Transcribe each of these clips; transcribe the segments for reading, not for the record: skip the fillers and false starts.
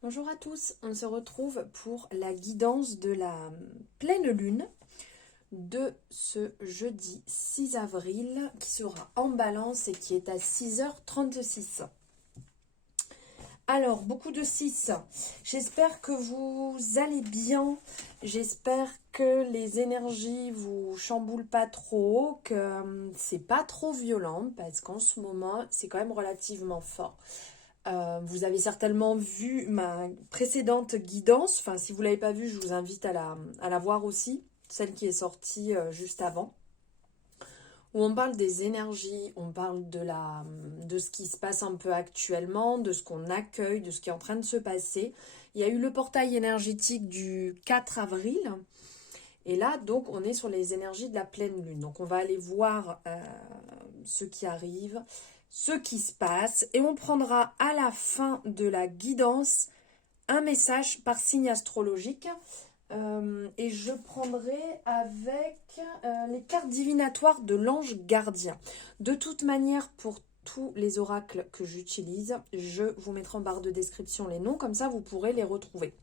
Bonjour à tous, on se retrouve pour la guidance de la pleine lune de ce jeudi 6 avril qui sera en balance et qui est à 6h36. Alors, beaucoup de 6. J'espère que vous allez bien. J'espère que les énergies vous chamboulent pas trop, que c'est pas trop violent parce qu'en ce moment, c'est quand même relativement fort. Vous avez certainement vu ma précédente guidance. Enfin, si vous ne l'avez pas vue, je vous invite à la voir aussi, celle qui est sortie juste avant. Où on parle des énergies, on parle de ce qui se passe un peu actuellement, de ce qu'on accueille, de ce qui est en train de se passer. Il y a eu le portail énergétique du 4 avril. Et là, donc, on est sur les énergies de la pleine lune. Donc, on va aller voir ce qui arrive, ce qui se passe. Et on prendra à la fin de la guidance un message par signe astrologique. Et je prendrai avec les cartes divinatoires de l'ange gardien. De toute manière, pour tous les oracles que j'utilise, je vous mettrai en barre de description les noms, comme ça vous pourrez les retrouver.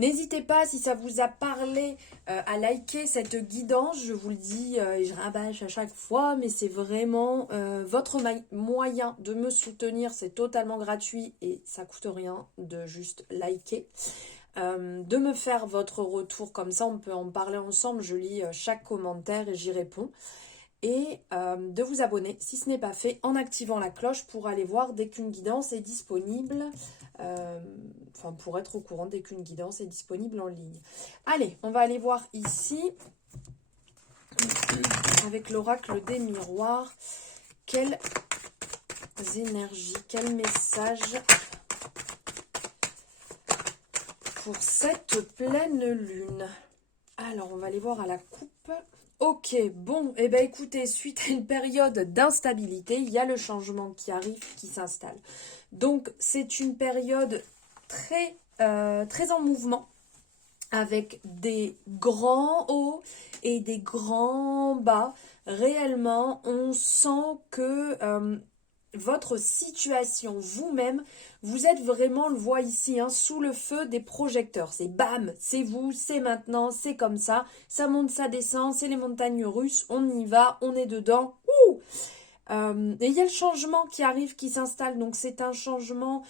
N'hésitez pas, si ça vous a parlé, à liker cette guidance. Je vous le dis et je rabâche à chaque fois, mais c'est vraiment votre moyen de me soutenir. C'est totalement gratuit et ça coûte rien de juste liker. De me faire votre retour, comme ça on peut en parler ensemble. Je lis chaque commentaire et j'y réponds. Et de vous abonner si ce n'est pas fait en activant la cloche pour aller voir dès qu'une guidance est disponible. Enfin, pour être au courant dès qu'une guidance est disponible en ligne. Allez, on va aller voir ici avec l'oracle des miroirs. Quelles énergies, quel message pour cette pleine lune. Alors, on va aller voir à la coupe. Ok, bon, et ben écoutez, suite à une période d'instabilité, il y a le changement qui arrive, qui s'installe. Donc, c'est une période très en mouvement, avec des grands hauts et des grands bas. Réellement, on sent que votre situation vous-même, vous êtes vraiment, on le voit ici, hein, sous le feu des projecteurs. C'est bam, c'est vous, c'est maintenant, c'est comme ça monte, ça descend, c'est les montagnes russes, on y va, on est dedans. Ouh, et il y a le changement qui arrive, qui s'installe. Donc c'est un changement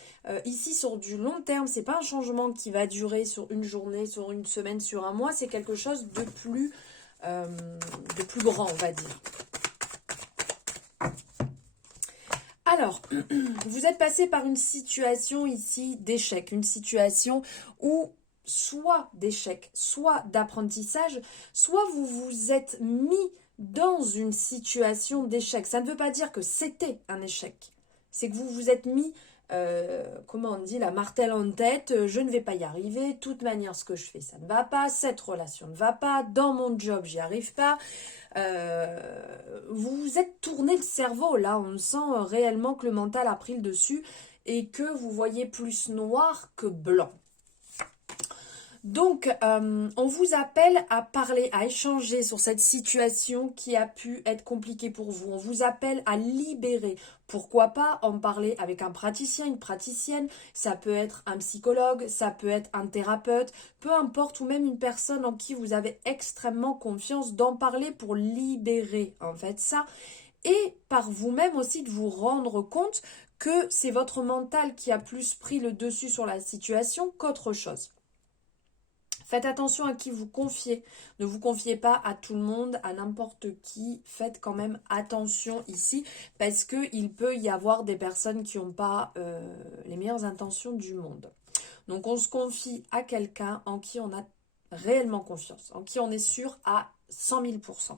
ici sur du long terme. C'est pas un changement qui va durer sur une journée, sur une semaine, sur un mois. C'est quelque chose de plus grand, on va dire. Alors, vous êtes passé par une situation ici d'échec, une situation où soit d'échec, soit d'apprentissage, soit vous vous êtes mis dans une situation d'échec. Ça ne veut pas dire que c'était un échec. C'est que vous vous êtes mis, comment on dit, la martèle en tête, je ne vais pas y arriver, de toute manière ce que je fais ça ne va pas, cette relation ne va pas, dans mon job j'y arrive pas. Vous vous êtes tourné le cerveau, là on sent réellement que le mental a pris le dessus et que vous voyez plus noir que blanc. Donc, on vous appelle à parler, à échanger sur cette situation qui a pu être compliquée pour vous. On vous appelle à libérer. Pourquoi pas en parler avec un praticien, une praticienne. Ça peut être un psychologue, ça peut être un thérapeute, peu importe, ou même une personne en qui vous avez extrêmement confiance, d'en parler pour libérer en fait ça. Et par vous-même aussi de vous rendre compte que c'est votre mental qui a plus pris le dessus sur la situation qu'autre chose. Faites attention à qui vous confiez. Ne vous confiez pas à tout le monde, à n'importe qui. Faites quand même attention ici parce qu'il peut y avoir des personnes qui n'ont pas les meilleures intentions du monde. Donc on se confie à quelqu'un en qui on a réellement confiance, en qui on est sûr à 100 000%.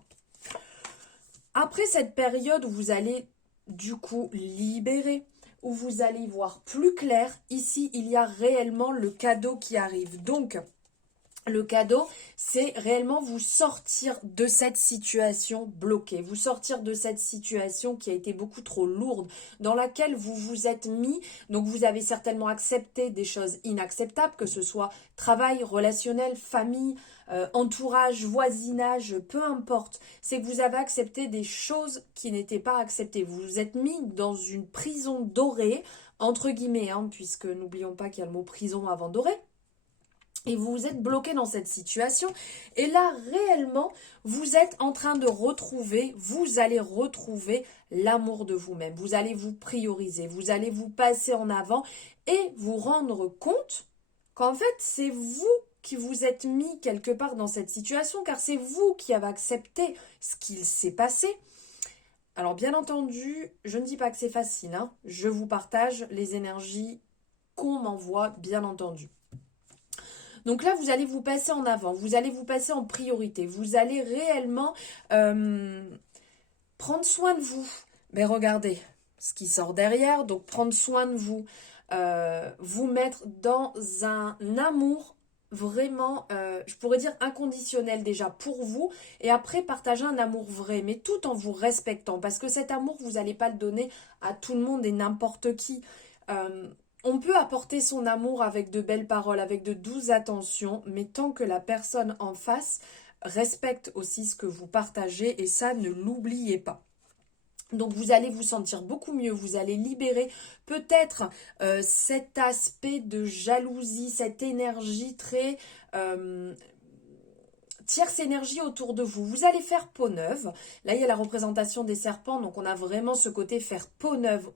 Après cette période où vous allez du coup libérer, où vous allez y voir plus clair, ici il y a réellement le cadeau qui arrive. Donc le cadeau, c'est réellement vous sortir de cette situation bloquée, vous sortir de cette situation qui a été beaucoup trop lourde, dans laquelle vous vous êtes mis. Donc vous avez certainement accepté des choses inacceptables, que ce soit travail, relationnel, famille, entourage, voisinage, peu importe. C'est que vous avez accepté des choses qui n'étaient pas acceptées. Vous vous êtes mis dans une prison dorée entre guillemets, hein, puisque n'oublions pas qu'il y a le mot prison avant doré. Et vous êtes bloqué dans cette situation. Et là, réellement, vous êtes en train de retrouver, vous allez retrouver l'amour de vous-même. Vous allez vous prioriser, vous allez vous passer en avant et vous rendre compte qu'en fait, c'est vous qui vous êtes mis quelque part dans cette situation, car c'est vous qui avez accepté ce qu'il s'est passé. Alors, bien entendu, je ne dis pas que c'est facile, hein. Je vous partage les énergies qu'on m'envoie, bien entendu. Donc là, vous allez vous passer en avant, vous allez vous passer en priorité, vous allez réellement prendre soin de vous. Mais regardez ce qui sort derrière, donc prendre soin de vous, vous mettre dans un amour vraiment, je pourrais dire inconditionnel déjà pour vous, et après partager un amour vrai, mais tout en vous respectant, parce que cet amour, vous n'allez pas le donner à tout le monde et n'importe qui. On peut apporter son amour avec de belles paroles, avec de douces attentions, mais tant que la personne en face respecte aussi ce que vous partagez, et ça, ne l'oubliez pas. Donc vous allez vous sentir beaucoup mieux, vous allez libérer peut-être cet aspect de jalousie, cette énergie très tierce énergie autour de vous. Vous allez faire peau neuve. Là, il y a la représentation des serpents, donc on a vraiment ce côté faire peau neuve.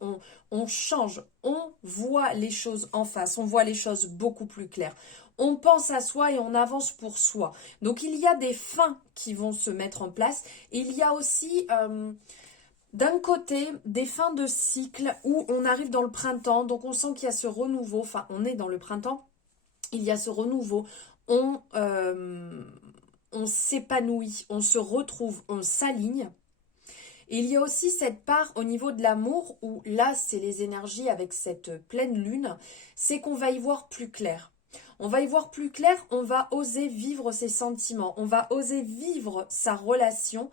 On change, on voit les choses en face, on voit les choses beaucoup plus claires. On pense à soi et on avance pour soi. Donc il y a des fins qui vont se mettre en place. Et il y a aussi d'un côté des fins de cycle où on arrive dans le printemps, donc on sent qu'il y a ce renouveau, enfin on est dans le printemps, il y a ce renouveau, on s'épanouit, on se retrouve, on s'aligne. Et il y a aussi cette part au niveau de l'amour où là, c'est les énergies avec cette pleine lune, c'est qu'on va y voir plus clair. On va y voir plus clair, on va oser vivre ses sentiments, on va oser vivre sa relation,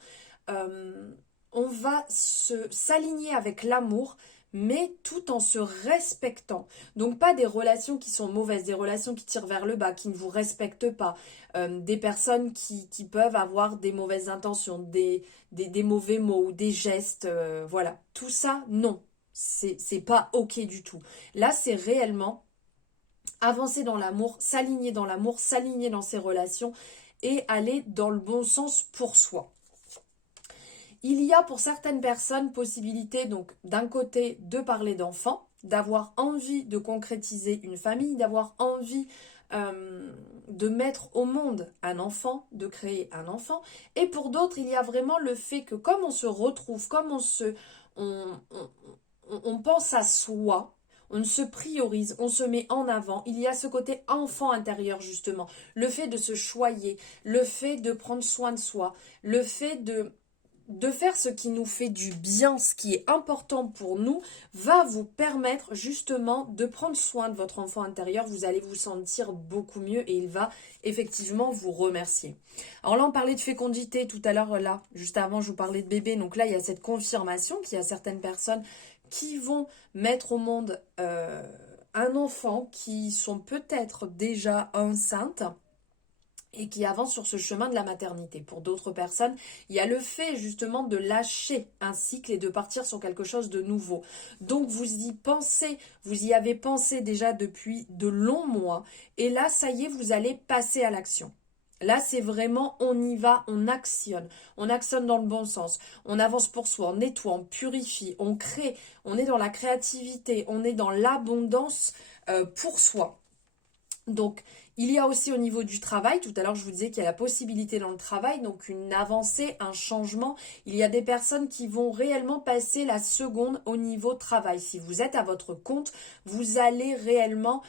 on va s'aligner avec l'amour, mais tout en se respectant. Donc pas des relations qui sont mauvaises, des relations qui tirent vers le bas, qui ne vous respectent pas, des personnes qui peuvent avoir des mauvaises intentions, des mauvais mots ou des gestes, voilà. Tout ça, non, c'est pas ok du tout. Là, c'est réellement avancer dans l'amour, s'aligner dans ses relations et aller dans le bon sens pour soi. Il y a pour certaines personnes possibilité, donc d'un côté, de parler d'enfants, d'avoir envie de concrétiser une famille, d'avoir envie de mettre au monde un enfant, de créer un enfant. Et pour d'autres, il y a vraiment le fait que comme on se retrouve, comme on pense à soi, on se priorise, on se met en avant. Il y a ce côté enfant intérieur justement, le fait de se choyer, le fait de prendre soin de soi, le fait de faire ce qui nous fait du bien, ce qui est important pour nous, va vous permettre justement de prendre soin de votre enfant intérieur. Vous allez vous sentir beaucoup mieux et il va effectivement vous remercier. Alors là, on parlait de fécondité tout à l'heure, là, juste avant, je vous parlais de bébé. Donc là, il y a cette confirmation qu'il y a certaines personnes qui vont mettre au monde un enfant qui sont peut-être déjà enceintes et qui avance sur ce chemin de la maternité. Pour d'autres personnes, il y a le fait justement de lâcher un cycle et de partir sur quelque chose de nouveau. Donc vous y pensez, vous y avez pensé déjà depuis de longs mois et là, ça y est, vous allez passer à l'action. Là, c'est vraiment, on y va, on actionne dans le bon sens, on avance pour soi, on nettoie, on purifie, on crée, on est dans la créativité, on est dans l'abondance pour soi. Donc, il y a aussi au niveau du travail, tout à l'heure je vous disais qu'il y a la possibilité dans le travail, donc une avancée, un changement. Il y a des personnes qui vont réellement passer la seconde au niveau travail. Si vous êtes à votre compte, vous allez réellement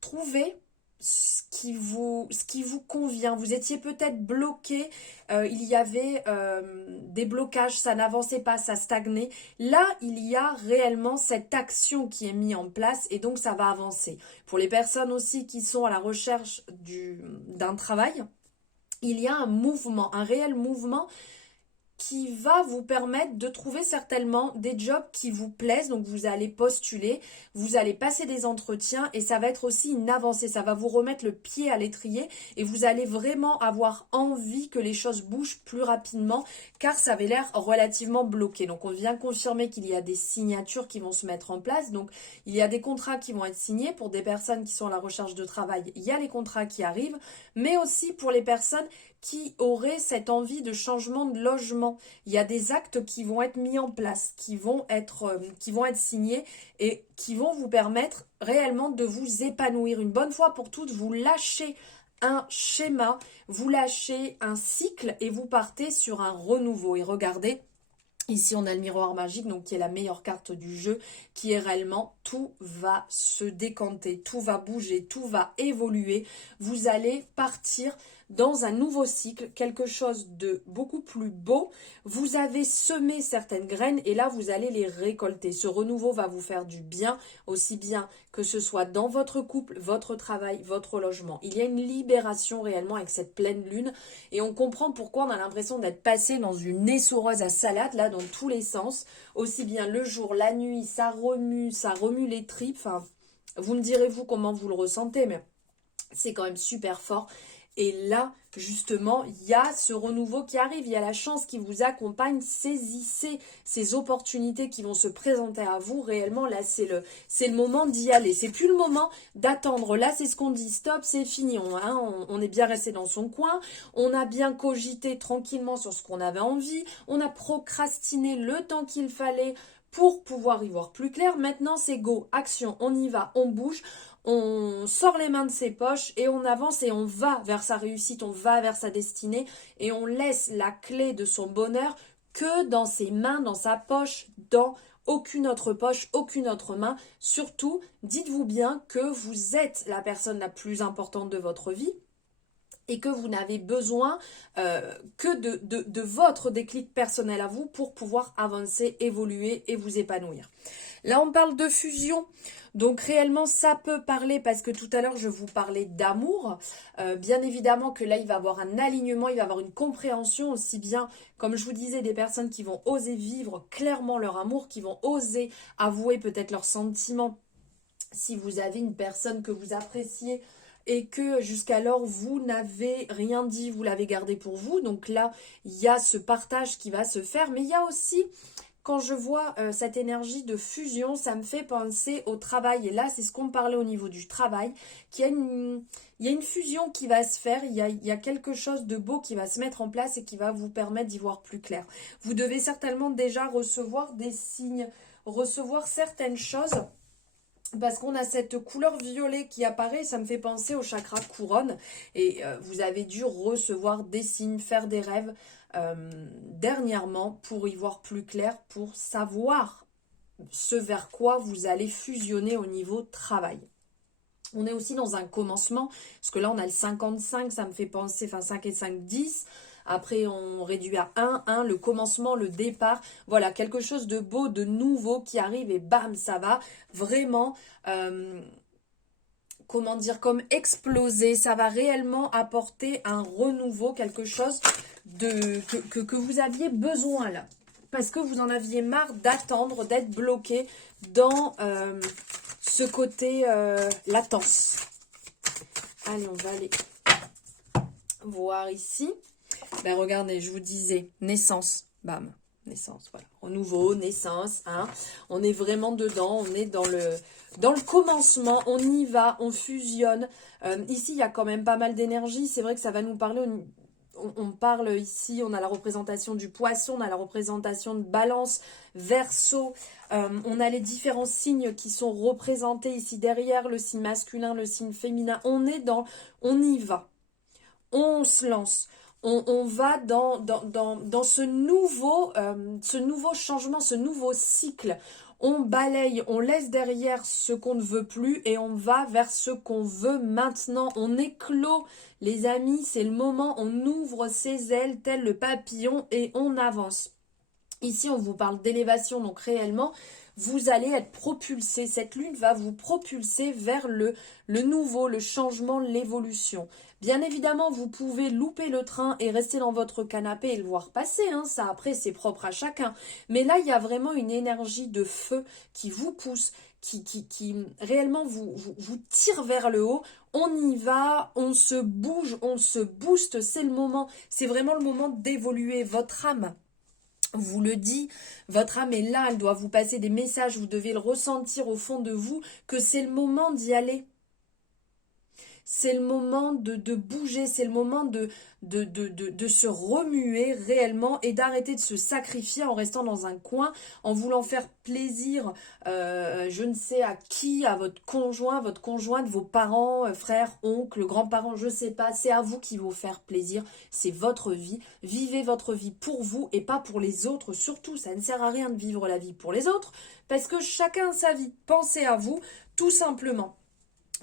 trouver ce qui vous convient. Vous étiez peut-être bloqué, il y avait des blocages, ça n'avançait pas, ça stagnait. Là, il y a réellement cette action qui est mise en place et donc ça va avancer. Pour les personnes aussi qui sont à la recherche d'un travail, il y a un mouvement, un réel mouvement qui va vous permettre de trouver certainement des jobs qui vous plaisent. Donc vous allez postuler, vous allez passer des entretiens et ça va être aussi une avancée. Ça va vous remettre le pied à l'étrier et vous allez vraiment avoir envie que les choses bougent plus rapidement car ça avait l'air relativement bloqué. Donc on vient confirmer qu'il y a des signatures qui vont se mettre en place. Donc il y a des contrats qui vont être signés pour des personnes qui sont à la recherche de travail. Il y a les contrats qui arrivent, mais aussi pour les personnes qui auraient cette envie de changement de logement. Il y a des actes qui vont être mis en place, qui vont être signés et qui vont vous permettre réellement de vous épanouir. Une bonne fois pour toutes, vous lâchez un schéma, vous lâchez un cycle et vous partez sur un renouveau. Et regardez, ici, on a le miroir magique, donc qui est la meilleure carte du jeu, qui est réellement tout va se décanter, tout va bouger, tout va évoluer. Vous allez partir dans un nouveau cycle, quelque chose de beaucoup plus beau. Vous avez semé certaines graines et là, vous allez les récolter. Ce renouveau va vous faire du bien, aussi bien que ce soit dans votre couple, votre travail, votre logement. Il y a une libération réellement avec cette pleine lune et on comprend pourquoi on a l'impression d'être passé dans une essoreuse à salade, là, dans tous les sens. Aussi bien le jour, la nuit, ça remue les tripes. Enfin, vous me direz vous comment vous le ressentez, mais c'est quand même super fort. Et là, justement, il y a ce renouveau qui arrive, il y a la chance qui vous accompagne. Saisissez ces opportunités qui vont se présenter à vous. Réellement, là, c'est le moment d'y aller. C'est plus le moment d'attendre. Là, c'est ce qu'on dit, stop, c'est fini. On est bien resté dans son coin. On a bien cogité tranquillement sur ce qu'on avait envie. On a procrastiné le temps qu'il fallait pour pouvoir y voir plus clair. Maintenant, c'est go, action, on y va, on bouge. On sort les mains de ses poches et on avance et on va vers sa réussite, on va vers sa destinée et on laisse la clé de son bonheur que dans ses mains, dans sa poche, dans aucune autre poche, aucune autre main. Surtout, dites-vous bien que vous êtes la personne la plus importante de votre vie et que vous n'avez besoin que de votre déclic personnel à vous pour pouvoir avancer, évoluer et vous épanouir. Là, on parle de fusion. Donc réellement, ça peut parler, parce que tout à l'heure, je vous parlais d'amour. Bien évidemment que là, il va y avoir un alignement, il va y avoir une compréhension aussi bien, comme je vous disais, des personnes qui vont oser vivre clairement leur amour, qui vont oser avouer peut-être leurs sentiments. Si vous avez une personne que vous appréciez et que jusqu'alors vous n'avez rien dit, vous l'avez gardé pour vous. Donc là, il y a ce partage qui va se faire. Mais il y a aussi, quand je vois cette énergie de fusion, ça me fait penser au travail. Et là, c'est ce qu'on me parlait au niveau du travail, qu'il y a une fusion qui va se faire. Il y a quelque chose de beau qui va se mettre en place et qui va vous permettre d'y voir plus clair. Vous devez certainement déjà recevoir des signes, recevoir certaines choses. Parce qu'on a cette couleur violet qui apparaît, ça me fait penser au chakra couronne. Et vous avez dû recevoir des signes, faire des rêves dernièrement pour y voir plus clair, pour savoir ce vers quoi vous allez fusionner au niveau travail. On est aussi dans un commencement, parce que là on a le 55, ça me fait penser, enfin 5 et 5, 10. Après, on réduit à 1, le commencement, le départ. Voilà, quelque chose de beau, de nouveau qui arrive et bam, ça va vraiment, comment dire, comme exploser. Ça va réellement apporter un renouveau, quelque chose que vous aviez besoin là. Parce que vous en aviez marre d'attendre, d'être bloqué dans ce côté latence. Allez, on va aller voir ici. Ben regardez, je vous disais, naissance, bam, naissance, voilà, renouveau, naissance, hein. On est vraiment dedans, on est dans le commencement, on y va, on fusionne. Ici, il y a quand même pas mal d'énergie, c'est vrai que ça va nous parler, on parle ici, on a la représentation du poisson, on a la représentation de balance, verseau, on a les différents signes qui sont représentés ici derrière, le signe masculin, le signe féminin, on y va, on se lance. On va dans ce nouveau changement, ce nouveau cycle. On balaye, on laisse derrière ce qu'on ne veut plus et on va vers ce qu'on veut maintenant. On éclot, les amis, c'est le moment, on ouvre ses ailes tel le papillon et on avance. Ici, on vous parle d'élévation, donc réellement, vous allez être propulsé. Cette lune va vous propulser vers le nouveau, le changement, l'évolution. Bien évidemment, vous pouvez louper le train et rester dans votre canapé et le voir passer. Hein. Ça, après, c'est propre à chacun. Mais là, il y a vraiment une énergie de feu qui vous pousse, qui réellement vous tire vers le haut. On y va, on se bouge, on se booste. C'est le moment, c'est vraiment le moment d'évoluer. Votre âme vous le dit, votre âme est là, elle doit vous passer des messages, vous devez le ressentir au fond de vous, que c'est le moment d'y aller. C'est le moment de bouger, c'est le moment de se remuer réellement et d'arrêter de se sacrifier en restant dans un coin, en voulant faire plaisir, je ne sais à qui, à votre conjointe, vos parents, frères, oncles, grands-parents, je ne sais pas, c'est à vous qu'il faut faire plaisir, c'est votre vie, vivez votre vie pour vous et pas pour les autres, surtout, ça ne sert à rien de vivre la vie pour les autres, parce que chacun a sa vie, pensez à vous, tout simplement.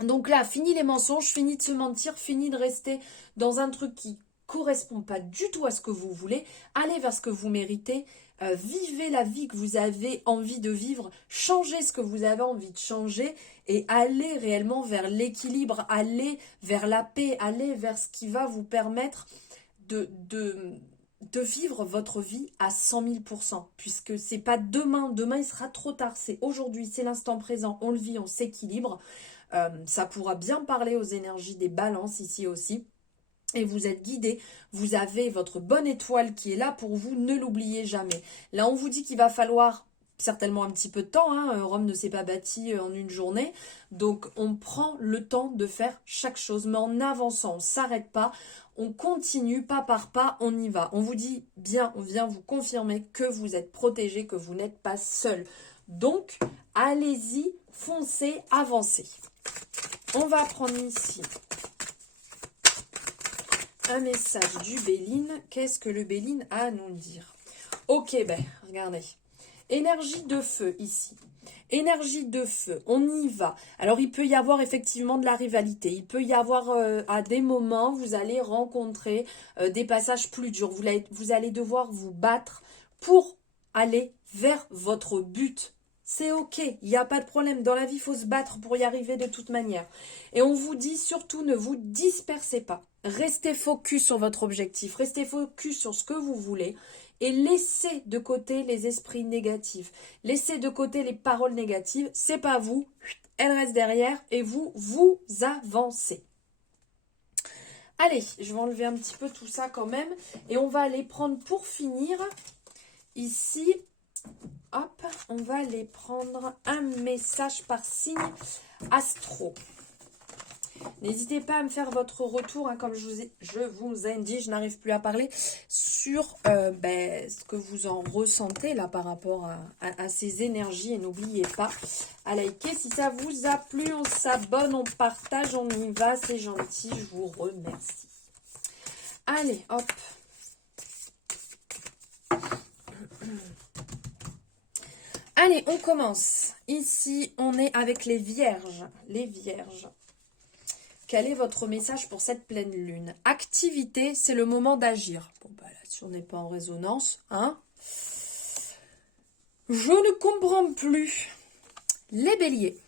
Donc là, fini les mensonges, fini de se mentir, fini de rester dans un truc qui correspond pas du tout à ce que vous voulez. Allez vers ce que vous méritez, vivez la vie que vous avez envie de vivre, changez ce que vous avez envie de changer et allez réellement vers l'équilibre, allez vers la paix, allez vers ce qui va vous permettre de vivre votre vie à 100 000%, puisque c'est pas demain, demain il sera trop tard, c'est aujourd'hui, c'est l'instant présent, on le vit, on s'équilibre. Ça pourra bien parler aux énergies des balances ici aussi. Et vous êtes guidé, vous avez votre bonne étoile qui est là pour vous, ne l'oubliez jamais. Là, on vous dit qu'il va falloir certainement un petit peu de temps, hein. Rome ne s'est pas bâti en une journée, donc on prend le temps de faire chaque chose, mais en avançant, on ne s'arrête pas, on continue pas par pas, on y va. On vous dit bien, on vient vous confirmer que vous êtes protégé, que vous n'êtes pas seul. Donc, allez-y, foncez, avancez. On va prendre ici un message du Béline. Qu'est-ce que le Béline a à nous dire? Ok, ben, regardez. Énergie de feu ici. Énergie de feu, on y va. Alors, il peut y avoir effectivement de la rivalité. Il peut y avoir, à des moments, vous allez rencontrer des passages plus durs. Vous allez devoir vous battre pour aller vers votre but. C'est ok, il n'y a pas de problème. Dans la vie, il faut se battre pour y arriver de toute manière. Et on vous dit surtout, ne vous dispersez pas. Restez focus sur votre objectif. Restez focus sur ce que vous voulez. Et laissez de côté les esprits négatifs. Laissez de côté les paroles négatives. C'est pas vous. Elles restent derrière et vous avancez. Allez, je vais enlever un petit peu tout ça quand même. Et on va aller prendre pour finir ici... Hop, on va aller prendre un message par signe astro. N'hésitez pas à me faire votre retour, hein, comme je vous ai dit, je n'arrive plus à parler, sur ce que vous en ressentez là par rapport à ces énergies. Et n'oubliez pas à liker si ça vous a plu, on s'abonne, on partage, on y va, c'est gentil, je vous remercie. Allez, hop. Allez, on commence. Ici, on est avec les vierges. Les vierges. Quel est votre message pour cette pleine lune? Activité, c'est le moment d'agir. Bon, bah là-dessus, on n'est pas en résonance. Hein? Je ne comprends plus. Les béliers.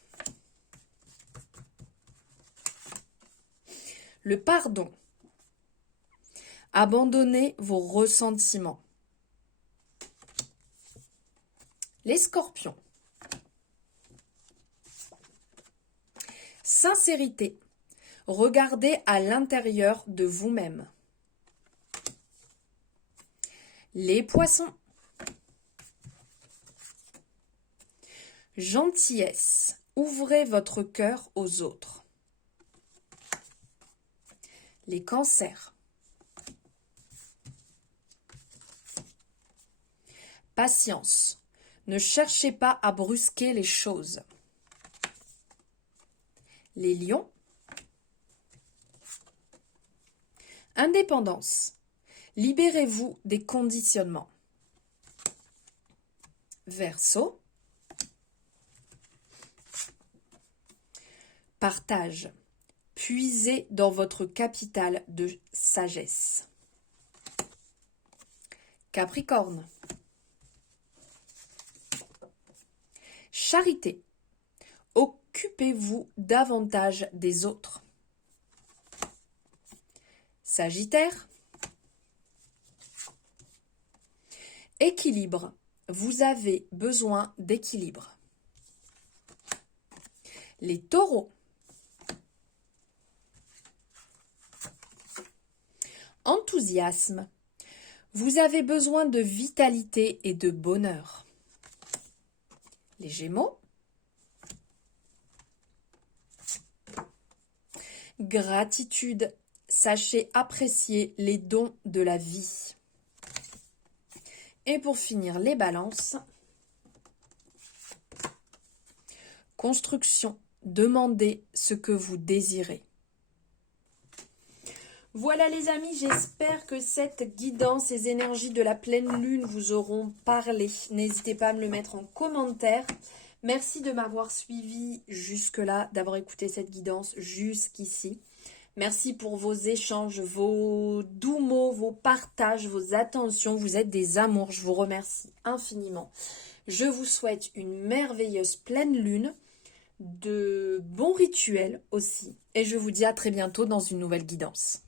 Le pardon. Abandonnez vos ressentiments. Les scorpions. Sincérité. Regardez à l'intérieur de vous-même. Les poissons. Gentillesse. Ouvrez votre cœur aux autres. Les cancers. Patience. Ne cherchez pas à brusquer les choses. Les lions. Indépendance. Libérez-vous des conditionnements. Verseau. Partage. Puisez dans votre capital de sagesse. Capricorne. charité. Occupez-vous davantage des autres. Sagittaire. Équilibre. Vous avez besoin d'équilibre. Les taureaux. Enthousiasme. Vous avez besoin de vitalité et de bonheur. Les Gémeaux. Gratitude. Sachez apprécier les dons de la vie. Et pour finir, les balances. Construction. Demandez ce que vous désirez. Voilà les amis, j'espère que cette guidance, ces énergies de la pleine lune vous auront parlé. N'hésitez pas à me le mettre en commentaire. Merci de m'avoir suivi jusque-là, d'avoir écouté cette guidance jusqu'ici. Merci pour vos échanges, vos doux mots, vos partages, vos attentions. Vous êtes des amours, je vous remercie infiniment. Je vous souhaite une merveilleuse pleine lune, de bons rituels aussi. Et je vous dis à très bientôt dans une nouvelle guidance.